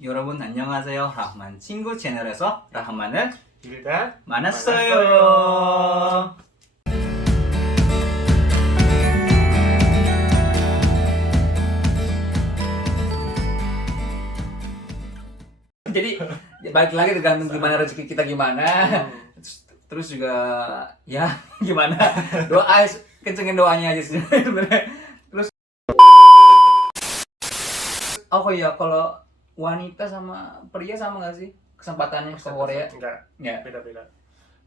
여러분 안녕하세요. 라흐만 친구 채널에서 라흐만을 길다 만났어요. Jadi balik lagi tergantung gimana rezeki kita gimana. Terus juga ya gimana doa, kencengin doanya aja sih sebenarnya. Terus oh ya, kalau wanita sama pria sama nggak sih kesempatannya ke Korea? enggak, Ya beda-beda.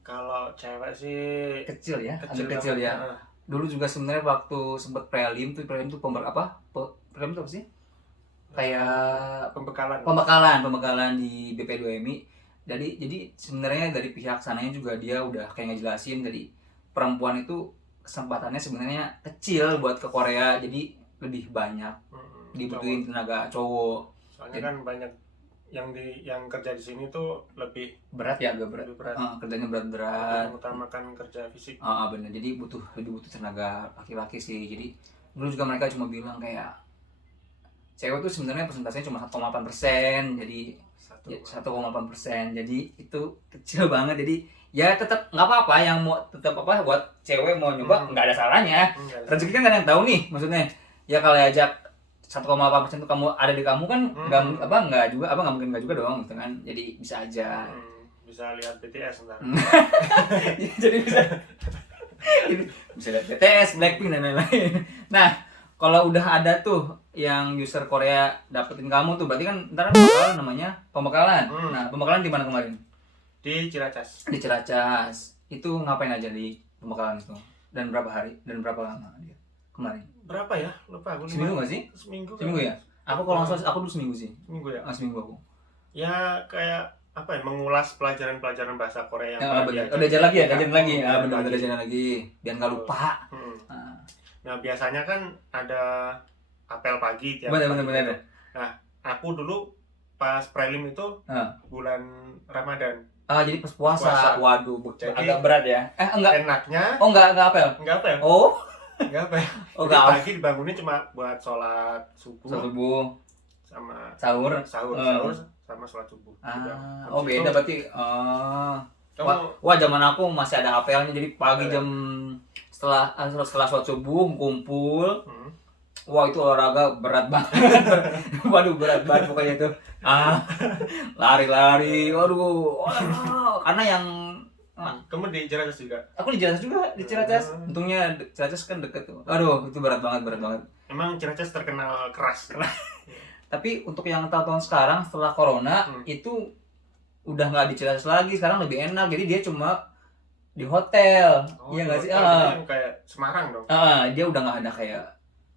Kalau cewek sih kecil ya, kecil agak kecil ya. banget. Dulu juga sebenarnya waktu sempet prelim tuh prelim tuh apa sih? Kayak pembekalan di BP2MI. Jadi sebenarnya dari pihak sananya juga dia udah kayak ngejelasin, jadi perempuan itu kesempatannya sebenarnya kecil buat ke Korea, jadi lebih banyak dibutuhin tenaga cowok. Soalnya kan banyak yang kerja di sini tuh lebih Berat ya, agak berat. lebih berat. Kerjanya berat-berat. Mengutamakan kerja fisik. Bener, jadi lebih butuh tenaga laki-laki sih. Jadi dulu juga mereka cuma bilang kayak cewek tuh sebenarnya persentasenya cuma 1,8%, jadi 1,8%, jadi itu kecil banget. Jadi ya tetap nggak apa-apa, yang mau tetap apa buat cewek mau nyoba nggak ada salahnya. Rezeki kan kadang tahu nih, maksudnya ya kalau ajak 1,8% itu kamu ada di kamu kan nggak mungkin nggak juga dong gitu kan, jadi bisa aja. Bisa lihat BTS ntar. Jadi bisa lihat BTS, Blackpink dan lain-lain. Nah, kalau udah ada tuh yang user Korea dapetin kamu tuh, berarti kan ntar bakalan namanya pembekalan. Nah, pembekalan di mana kemarin? Di Ciracas. Di Ciracas. Itu ngapain aja di pembekalan itu? Dan berapa hari? Dan berapa lama dia kemarin? Berapa ya? Lupa aku. Seminggu nggak sih? Seminggu ya? Aku kalau nggak salah, aku dulu seminggu sih. Seminggu ya? Seminggu aku. Ya kayak apa ya, mengulas pelajaran bahasa Korea yang bener. Udah jalan lagi ya? Udah jalan lagi? Bener-bener jalan lagi. Biar nggak lupa. Nah biasanya kan ada apel pagi tiap Bener. Nah aku dulu pas prelim itu bulan Ramadan. Jadi pas puasa. Waduh, jadi, agak berat ya. Enggak. Enaknya. Oh, enggak apel. Enggak apel. Oh. Enggak apel. Oh, jadi pagi dibangunin cuma buat sholat subuh. Sama sahur sama sholat subuh. Beda berarti. Wah, zaman aku masih ada apelnya, jadi pagi jam setelah sholat subuh kumpul. Wah, itu olahraga berat banget. Waduh, berat banget pokoknya itu. Lari-lari. Waduh. Karena yang kamu di Ciracas juga? Aku di Ciracas juga, di Ciracas. Untungnya Ciracas kan deket tuh. Aduh, itu berat banget. Emang Ciracas terkenal keras. Tapi untuk yang tahun-tahun sekarang setelah corona itu udah nggak di Ciracas lagi, sekarang lebih enak. Jadi dia cuma di hotel. Iya nggak sih? Kayak Semarang dong. Dia udah nggak ada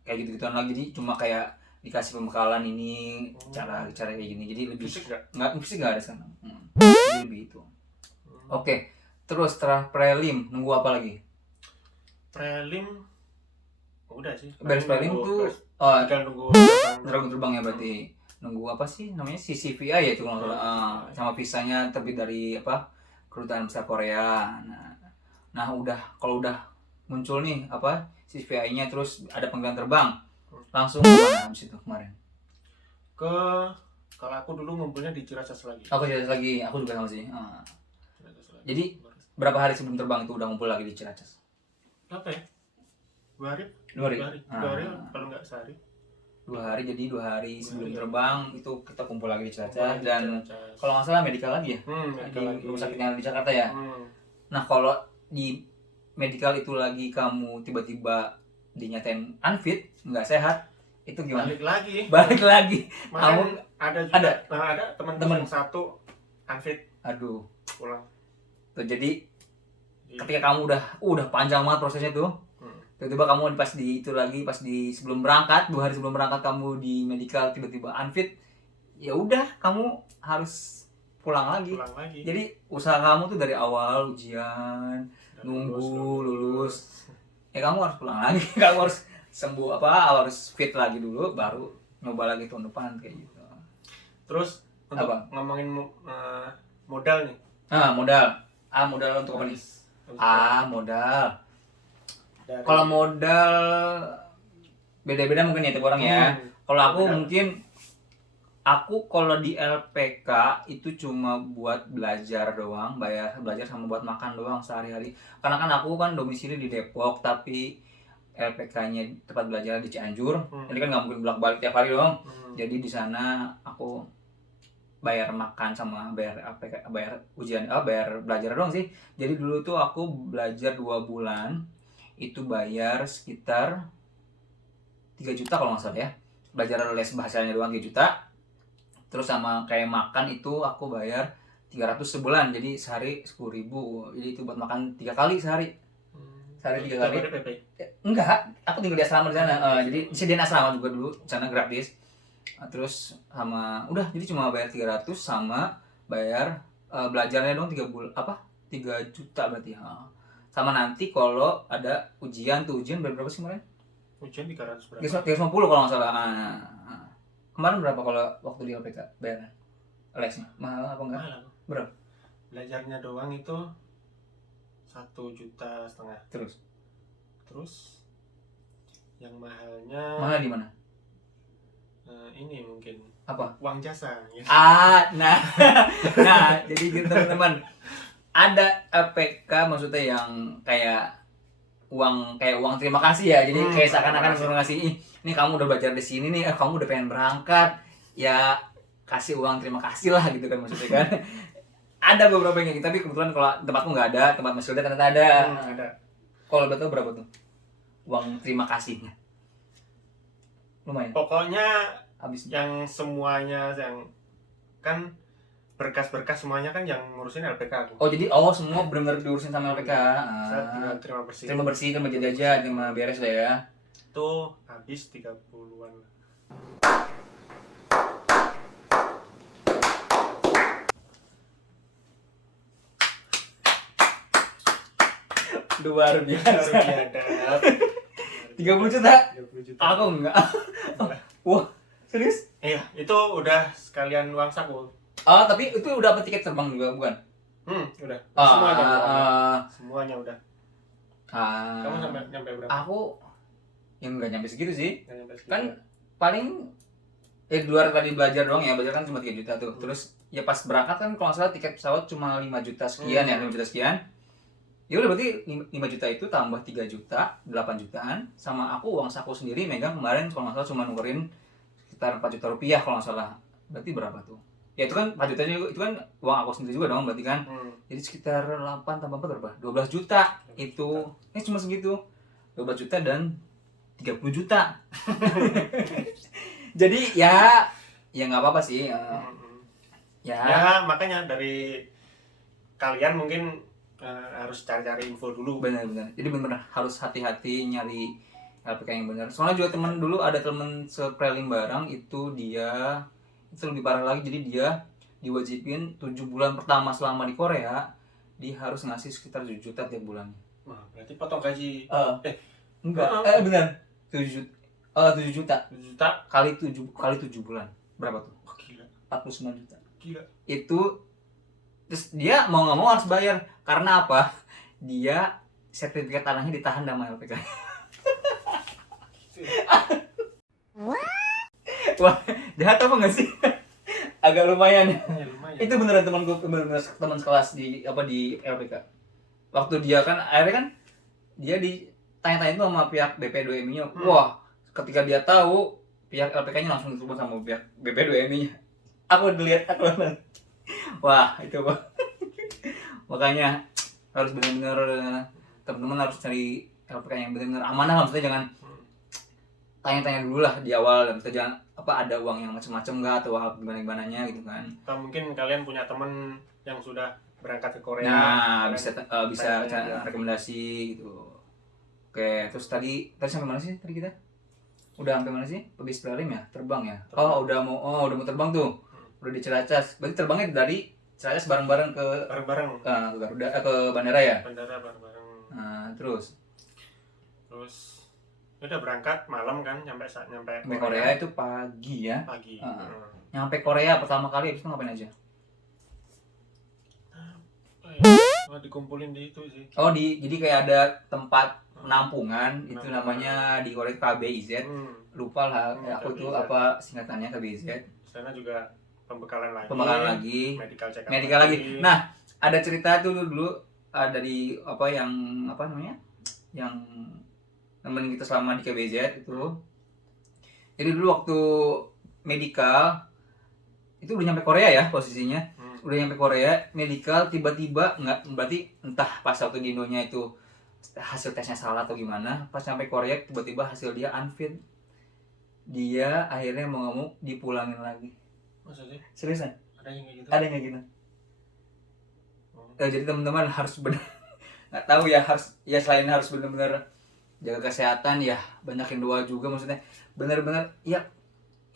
kayak gitu-gituan lagi, jadi cuma kayak dikasih pembekalan ini, cara kayak gini, jadi lebih fisik nggak ada sana. Jadi lebih itu. Oke, terus setelah prelim nunggu apa lagi? Prelim udah sih. Beres prelim tuh tinggal nunggu terbang ya, berarti nunggu apa sih namanya, CCVI ya itu kalau nggak salah. Sama visanya terbit dari Kedutaan Besar Korea. Nah kalau udah muncul nih CCVI-nya, terus ada panggilan terbang, langsung kemana habis itu kemarin? Kalau aku dulu ngumpulnya di Ciracas lagi. Aku Ciracas lagi, aku juga sama sih. Jadi berapa hari sebelum terbang itu udah ngumpul lagi di Ciracas? Berapa ya? 2 hari? 2 hari? 2 hari kalau nggak sehari. 2 hari, jadi 2 hari sebelum terbang itu kita kumpul lagi di Ciracas. Dan kalau nggak salah medical lagi ya? Di rumah sakit yang di Jakarta ya? Nah, kalau di medical itu lagi kamu tiba-tiba dinyatain unfit, nggak sehat, itu gimana? Balik lagi. Kamu ada teman-teman satu unfit. Aduh, pulang. Tuh, jadi ketika kamu udah panjang banget prosesnya tuh, tiba-tiba kamu pas sebelum berangkat, 2 hari sebelum berangkat kamu di medical tiba-tiba unfit, ya udah kamu harus pulang lagi. Jadi usaha kamu tuh dari awal ujian, nunggu lulus, ya kamu harus pulang lagi. Kamu harus sembuh harus fit lagi dulu, baru nyoba lagi tahun depan kayak gitu. Terus untuk ngomongin modal nih. Modal untuk apa nih? Modal. Kalau modal beda-beda mungkin ya tiap orang ya. Kalau aku mungkin Aku kalau di LPK itu cuma buat belajar doang, belajar sama buat makan doang sehari-hari. Karena kan aku kan domisili di Depok, tapi LPK-nya tempat belajar di Cianjur. Jadi kan nggak mungkin bolak-balik tiap hari dong. Jadi di sana aku bayar makan sama bayar LPK, bayar ujian, bayar belajar doang sih. Jadi dulu tuh aku belajar 2 bulan, itu bayar sekitar 3 juta kalau nggak salah ya. Belajar les bahasanya doang 3 juta. Terus sama kayak makan itu aku bayar 300 sebulan, jadi sehari 10.000. Jadi itu buat makan 3 kali sehari. Sehari 3 kali. Enggak, aku tinggal di asrama di sana. Jadi disediain asrama juga dulu, di sana gratis. Terus sama udah, jadi cuma bayar 300 sama bayar belajarnya dong 3 juta berarti. Sama nanti kalau ada ujian berapa sih kemarin? Ujian 300 berapa? 350 kalau nggak salah. Kemarin berapa kalau waktu di LPK bayaran? Lesnya mahal apa enggak? Mahal. Berapa? Belajarnya doang itu 1,5 juta. Terus yang mahalnya. Mahal di mana? Ini mungkin apa? Uang jasa. Ya. Nah, jadi gitu teman-teman. Ada LPK maksudnya yang kayak uang terima kasih ya. Jadi kayak seakan-akan ngasih, ini kamu udah belajar di sini nih, kamu udah pengen berangkat, ya kasih uang terima kasih lah gitu kan maksudnya kan. Ada beberapa yang gitu, tapi kebetulan kalau tempatku nggak ada, tempat Mas Hilda ternyata ada. Ada. Kalau betul berapa tuh uang terima kasihnya? Lumayan. Pokoknya habis yang semuanya yang kan berkas-berkas semuanya kan yang ngurusin LPK aku. Oh jadi semua benar-benar diurusin sama LPK. Saya tinggal terima bersih. Terima bersih, terima jadi aja, terima beres lah ya. Itu habis 30-an lah. Luar biasa. 30 juta? 30 juta. Aku enggak. Wah, serius? Iya, itu udah sekalian uang saku. Tapi itu udah apa tiket terbang juga bukan? Udah. Semuanya udah. Semuanya udah. Kamu nyampe berapa? Aku yang nggak nyampe segitu sih. Nyampe segitu. Kan paling di luar tadi belajar doang ya, belajar kan cuma 3 juta tuh. Terus ya pas berangkat kan kalau nggak salah tiket pesawat cuma 5 juta sekian ya, 5 juta sekian. Ya udah berarti 5 juta itu tambah 3 juta, 8 jutaan. Sama aku uang saku sendiri megang kemarin kalau nggak salah cuma nukerin sekitar 4 juta rupiah kalau nggak salah. Berarti berapa tuh? Ya itu kan 4 juta juga, itu kan uang aku sendiri juga dong berarti kan. Jadi sekitar 8 tambah 4 berapa? 12 juta. Itu cuma segitu. 12 juta dan 30 juta. Jadi ya nggak apa-apa sih. Ya makanya dari kalian mungkin harus cari-cari info dulu. Benar-benar. Jadi benar harus hati-hati nyari LPK yang benar. Soalnya juga ada teman seprelim bareng itu dia itu lebih parah lagi. Jadi dia diwajibin 7 bulan pertama selama di Korea dia harus ngasih sekitar 7 juta tiap bulannya. Wah, berarti potong gaji. Enggak. Benar. 7 juta. 7 juta. 7 juta kali 7 bulan. Berapa tuh? Oh, gila. 49 juta. Gila. Itu terus dia mau nggak mau harus bayar karena apa? Dia sertifikat tanahnya ditahan sama LPK. Wah, jahat apa nggak sih? Agak lumayan. Ya, lumayan. Itu beneran teman sekelas di LPK. Waktu dia kan akhirnya kan dia ditanya-tanya tuh sama pihak BP2MI-nya. Wah, ketika dia tahu pihak LPK-nya langsung ditelepon sama pihak BP2MI-nya. Aku lihat. Wah, itu Pak. Makanya harus benar-benar teman-teman harus cari LPK yang benar-benar amanah lah, maksudnya jangan tanya-tanya dulu lah di awal, dan kita jangan ada uang yang macam-macam enggak atau gimana-gimananya gitu kan. Atau mungkin kalian punya teman yang sudah berangkat ke Korea. Nah, bisa rekomendasi gitu. Oke, terus tadi sampai mana sih tadi kita? Udah sampai mana sih? Habis prelim ya? Terbang ya? Udah mau terbang tuh. Udah di Ciracas. Berarti terbangnya dari Ciracas bareng-bareng ke Garuda, ke bandara ya? Bandara bareng-bareng. Nah, terus udah berangkat malam kan, nyampe Korea itu pagi ya? Pagi. Nyampe Korea pertama kali habis itu ngapain aja? Dikumpulin di itu sih. Jadi kayak ada tempat penampungan, itu namanya di Korea KBIZ. Lupa lah aku itu apa singkatannya KBIZ. sana juga pembekalan lagi, medical lagi. Nah, ada cerita tuh dulu dari yang namanya, yang nemenin kita selama di KBZ itu. Jadi dulu waktu medical itu udah nyampe Korea ya posisinya. Udah nyampe Korea, medical tiba-tiba nggak, berarti entah pas waktu di Indonesia itu hasil tesnya salah atau gimana, pas nyampe Korea tiba-tiba hasil dia unfit. Dia akhirnya mau nggak mau dipulangin lagi. Maksudnya? Seriusan? Ada yang kayak gitu? Ada yang kayak gitu. Jadi teman-teman harus benar, nggak tahu ya, harus ya, selain harus benar-benar jaga kesehatan ya, banyakin doa juga. Maksudnya benar-benar ya,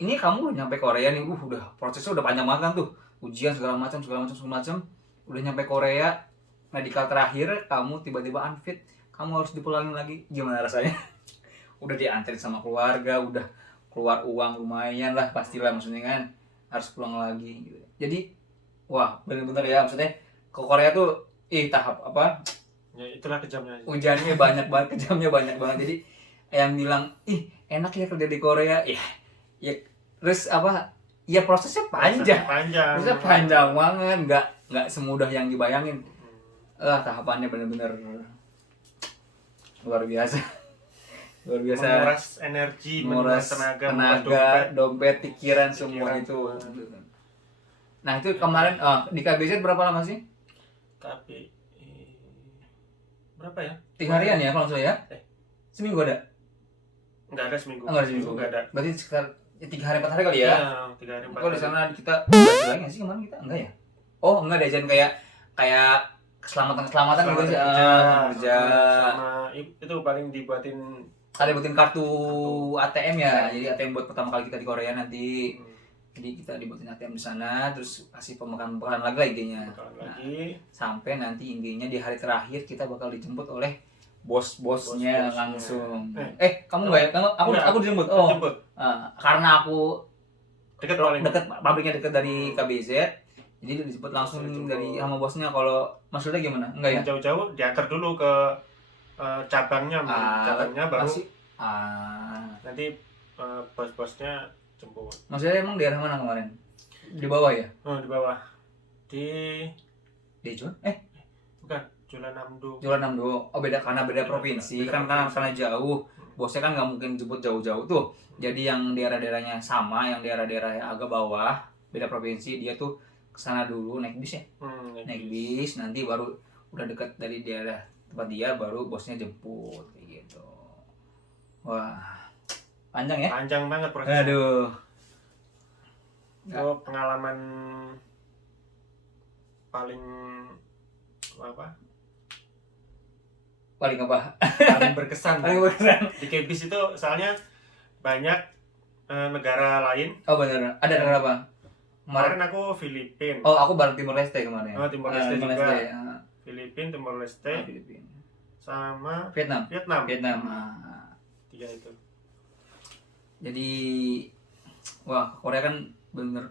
ini kamu udah nyampe Korea nih, udah prosesnya udah panjang banget kan tuh, ujian segala macam, udah nyampe Korea, medical terakhir, kamu tiba-tiba unfit, kamu harus dipulangin lagi, gimana rasanya? Udah dianterin sama keluarga, udah keluar uang lumayan lah pastilah, maksudnya kan harus pulang lagi gitu. Jadi wah bener-bener ya, maksudnya ke Korea tuh tahap apa ya, itulah kejamnya, ujiannya banyak banget, kejamnya banyak banget. Jadi yang bilang enak ya kerja di Korea ya terus ya prosesnya panjang banget, nggak semudah yang dibayangin. Tahapannya bener-bener luar biasa. Menguras energi, menguras tenaga, dompet, pikiran, semua itu. Nah itu kemarin di KBZ berapa lama sih? Berapa ya? 3 harian ya kalau saya ya? Seminggu ada? Enggak ada seminggu. Enggak ada. Berarti sekitar 3 hari 4 hari kali ya? Iya, 3 hari 4 hari. Kalau di sana kita belajar lagi nggak sih kemarin kita? Enggak ya? Oh enggak, ada ajaran kayak keselamatan gitu sih. Kerja. Sama itu paling dibuatin kartu ATM ya. Jadi ATM buat pertama kali kita di Korea nanti. Jadi kita dibuatin ATM di sana, terus kasih pembekalan lagi lah intinya. Sampai nanti intinya di hari terakhir kita bakal dijemput oleh bos-bosnya langsung. Kamu nggak ya? Aku dijemput. Karena aku dekat pabriknya dekat dari KBZ, jadi dijemput langsung dari sama bosnya. Kalau maksudnya gimana? Enggak ya? Jauh-jauh diantar dulu ke cabangnya baru. Nanti bos-bosnya jemput. Maksudnya emang daerah mana kemarin? Di bawah ya? Di bawah. Di Daejeon? Bukan, Jeollanam-do. Oh beda provinsi. Karena jauh. Bosnya kan nggak mungkin jemput jauh-jauh tuh. Jadi yang daerah-daerahnya sama, yang daerah-daerah yang agak bawah, beda provinsi, dia tuh kesana dulu naik bis ya. Naik bis, nanti baru udah dekat dari daerah tempat dia, baru bosnya jemput kayak gitu. Wah, panjang ya? Panjang banget prosesnya. Aduh. Itu pengalaman paling berkesan. Di KBZ itu soalnya banyak negara lain. Oh benar. Ada negara apa? Kemarin aku Filipina. Oh, aku baru Timor Leste kemarin. Oh, Timor Leste juga. Filipina, Timor Leste, sama Vietnam. 3 itu. Jadi wah, Korea kan bener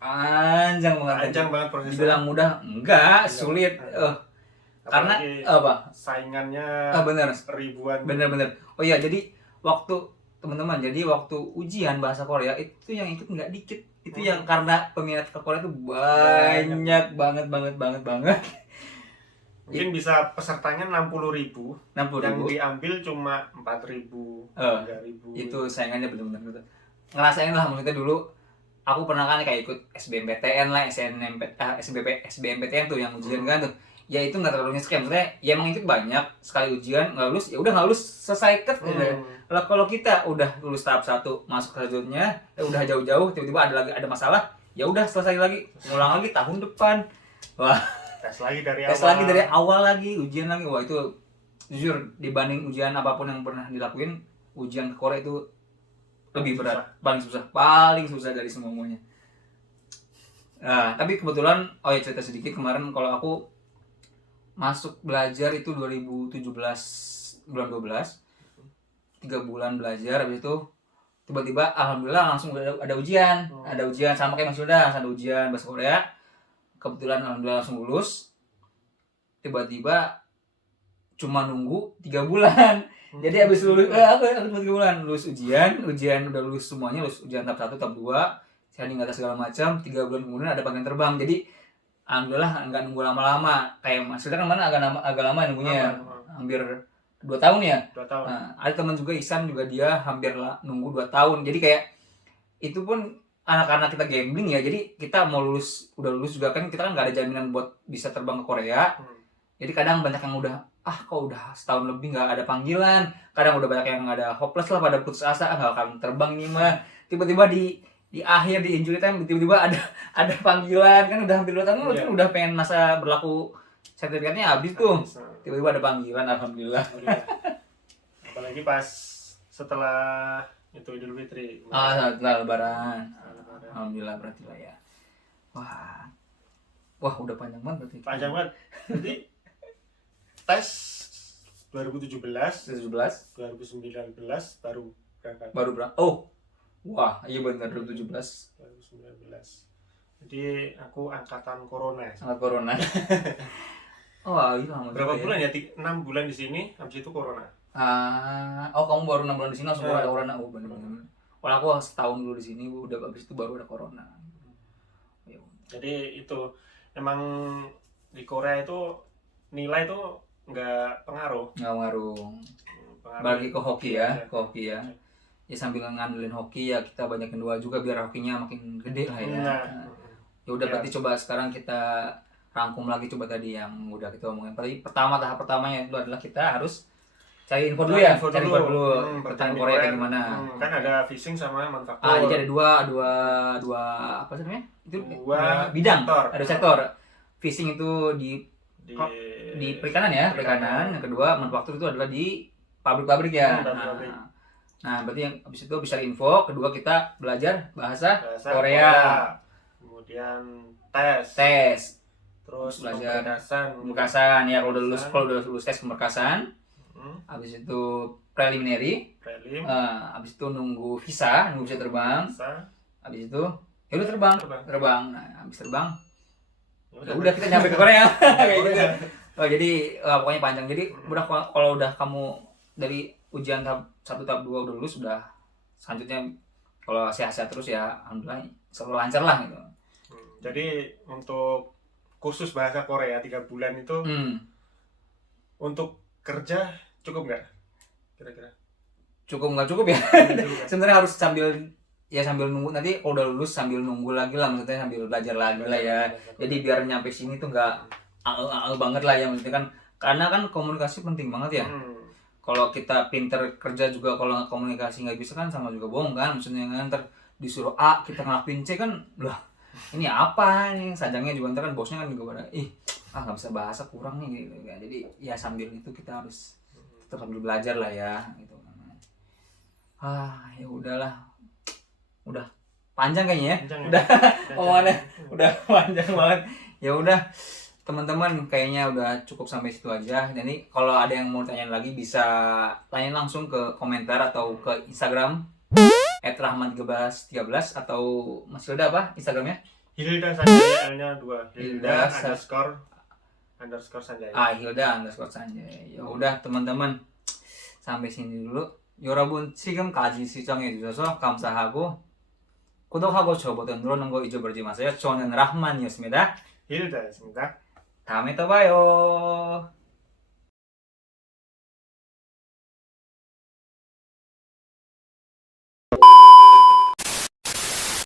panjang banget prosesnya. Dibilang mudah, enggak, sulit. Karena saingannya bener ribuan. Bener. Oh iya, jadi waktu teman-teman, waktu ujian bahasa Korea itu yang ikut nggak dikit. Itu yang karena peminat ke Korea itu banyak banget. Mungkin bisa pesertanya 60.000. Yang diambil cuma 4.000, 3.000. Itu saingannya bener-bener. Ngerasain lah, maksudnya dulu aku pernah kan kayak ikut SBMPTN lah, SBMPTN tuh yang ujian kan tuh. Ya itu nggak terlalu nyesek, maksudnya ya emang ikut banyak, sekali ujian nggak lulus, ya udah nggak lulus, selesai ket. Kalau kita udah lulus tahap 1 masuk ke selanjutnya, udah jauh-jauh, tiba-tiba ada masalah, ya udah selesai lagi, ngulang lagi tahun depan. Wah, tes lagi dari awal lagi, ujian lagi. Wah itu jujur dibanding ujian apapun yang pernah dilakuin, ujian ke Korea itu lebih berat, paling susah dari semuanya. Nah, tapi kebetulan cerita sedikit, kemarin kalau aku masuk belajar itu 2017 bulan 12, 3 bulan belajar. Habis itu tiba-tiba alhamdulillah langsung ada ujian. Ada ujian sama kayak Mas Yuda, ada ujian bahasa Korea. Kebetulan alhamdulillah langsung lulus. Tiba-tiba cuma nunggu 3 bulan. Jadi habis lulus aku 3 bulan lulus ujian udah lulus semuanya, lulus ujian tahap 1, tahap 2, saya data segala macam, 3 bulan kemudian ada panggilan terbang. Jadi alhamdulillah nggak nunggu lama-lama. Kayak Mas Hilda kan mana agak lama nunggunya ya. Hampir 2 tahun ya. 2 tahun. Nah, ada teman juga Ihsan juga dia hampir nunggu 2 tahun. Jadi kayak itu pun anak-anak kita gambling ya. Jadi kita mau udah lulus juga kan, kita kan nggak ada jaminan buat bisa terbang ke Korea. Jadi kadang banyak yang udah kok udah setahun lebih nggak ada panggilan. Kadang udah banyak yang ada hopeless lah, pada putus asa, nggak akan terbang nih mah. Tiba-tiba di akhir di injury time tiba-tiba ada panggilan, kan udah hampir 2 tahun kan udah pengen masa berlaku sertifikatnya habis tuh. Tiba-tiba ada panggilan, alhamdulillah. Apalagi pas setelah itu Idul Fitri. Setelah Lebaran. Alhamdulillah berarti lah ya. Wah udah panjang banget berarti. Panjang banget. Jadi tes 2017, 2019 baru berangkat. Wah, iya benar 2017. 2019. Jadi aku angkatan corona. Angkat corona. Iya lama. Berapa bulan ya? 6 bulan di sini, habis itu corona. Kamu baru 6 bulan di sini langsung ada corona. Benar-benar. Kalau aku setahun dulu di sini, udah habis itu baru ada corona. Jadi itu emang di Korea itu nilai itu nggak pengaruh. Bagi ke hoki ya. Ya sambil ngandelin hoki ya kita banyakin doa juga biar hokinya makin gede lah ya. Ya udah berarti coba sekarang kita rangkum lagi coba tadi yang udah kita omongin. Tahap pertamanya itu adalah kita harus cari info dulu tentang Korea kayak gimana. Kan ada fishing sama manufaktur. Jadi ada dua apa sih namanya? Itu bidang. Ada sektor. Fishing itu di perikanan ya, perikanan. Yang kedua manufaktur itu adalah di pabrik-pabrik ya. Nah, berarti yang habis itu bisa info, kedua kita belajar bahasa Korea. Kemudian tes. Terus belajar pemberkasan ya, kalau udah lulus tes pemberkasan. Habis itu preliminary. Habis itu nunggu visa terbang. Habis itu ya udah terbang. Nah, habis terbang ya udah kita nyampe ke Korea. Kayak gitu. Jadi pokoknya panjang. Jadi udah kalau udah kamu dari ujian tahap 1 tahap 2 udah lulus, udah selanjutnya kalau sehat-sehat terus ya alhamdulillah selalu lancar lah gitu. Jadi untuk kursus bahasa Korea 3 bulan itu untuk kerja cukup nggak kira-kira? Cukup ya. Sebenarnya harus sambil nunggu, nanti kalau udah lulus sambil nunggu lagi lah, maksudnya sambil belajar lagi lah ya. Jadi biar nyampe sini tuh nggak banget lah ya, maksudnya kan karena kan komunikasi penting banget ya. Kalau kita pinter kerja juga kalau komunikasi nggak bisa kan sama juga bohong kan, maksudnya ntar disuruh A kita ngelakuin C kan lah ini apa nih, sajangnya juga ntar kan bosnya kan juga pada nggak bisa bahasa kurang nih gitu kan. Jadi ya sambil itu kita harus tetap sambil belajar lah ya gitu. Ya udahlah, udah panjang kayaknya ya. Udah omongannya udah panjang banget. Ya udah teman-teman, kayaknya udah cukup sampai situ aja. Jadi kalau ada yang mau tanya lagi bisa tanya langsung ke komentar atau ke Instagram @rahman1313 atau Mas Hilda apa Instagramnya? Hilda Sanjaya, L-nya 2. Hilda _ Sanjaya. Hilda _ Sanjaya. Ya udah teman-teman, sampai sini dulu. 여러분 지금까지 시청해주셔서 감사하고 구독하고 좋아요 버튼 누르는 거 잊어버리지 마세요. 저는 라흐만이었습니다. 힐다였습니다. 다음에 또 봐요.